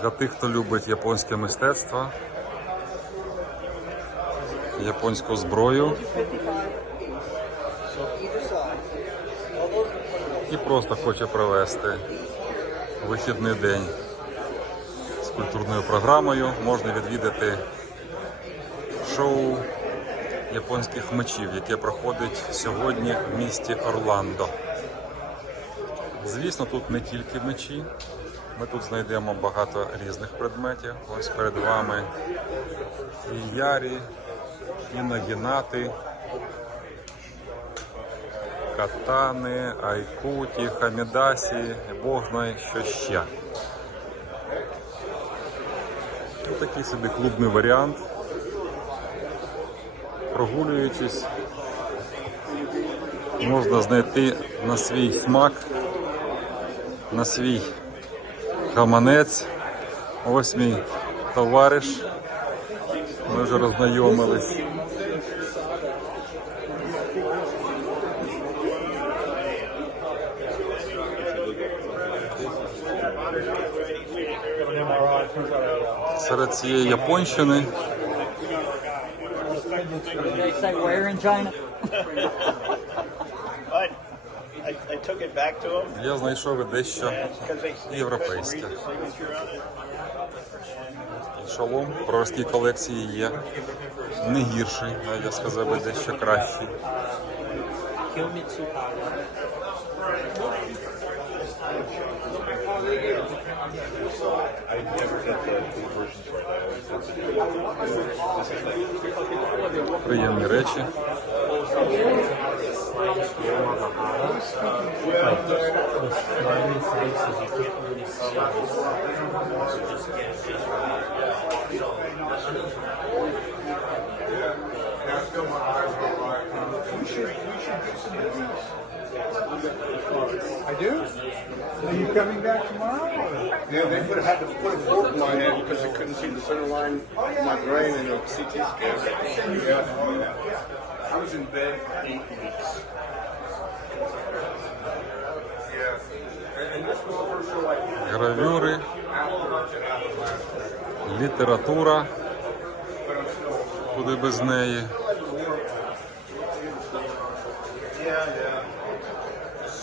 Для тих, хто любить японське мистецтво, японську зброю і просто хоче провести вихідний день з культурною програмою, можна відвідати шоу японських мечів, яке проходить сьогодні в місті Орландо. Звісно, тут не тільки мечі. Ми тут знайдемо багато різних предметів. Ось перед вами і ярі, і нагінати, катани, айкуті, хамідасі, Бог знає що ще. Ось такий собі клубний варіант. Прогулюючись, можна знайти на свій смак, на свій гаманець. Ось мій товариш. Ми вже роззнайомились. Серед цієї японщини I, I took it back to them я знайшов і дещо because they, they європейське. read the signature on it. Шолом в проростій колекції є не гірший, навіть я сказав би дещо кращий. Приємні речі. I do? Are you coming back tomorrow? Yeah, they put, had to put a fork in my head because they couldn't see the center line of my brain in a CT scan. Yeah. I was in bed for eight weeks. Yeah. And this was the first show I Гравюри, література, куди без неї.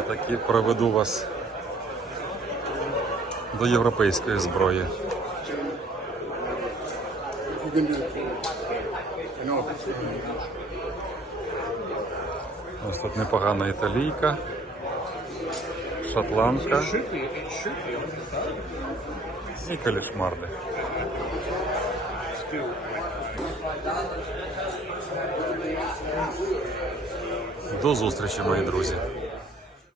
Я таки проведу вас до європейської зброї. Ось тут непогана італійка, шотландка і калішмарди. До зустрічі, мої друзі.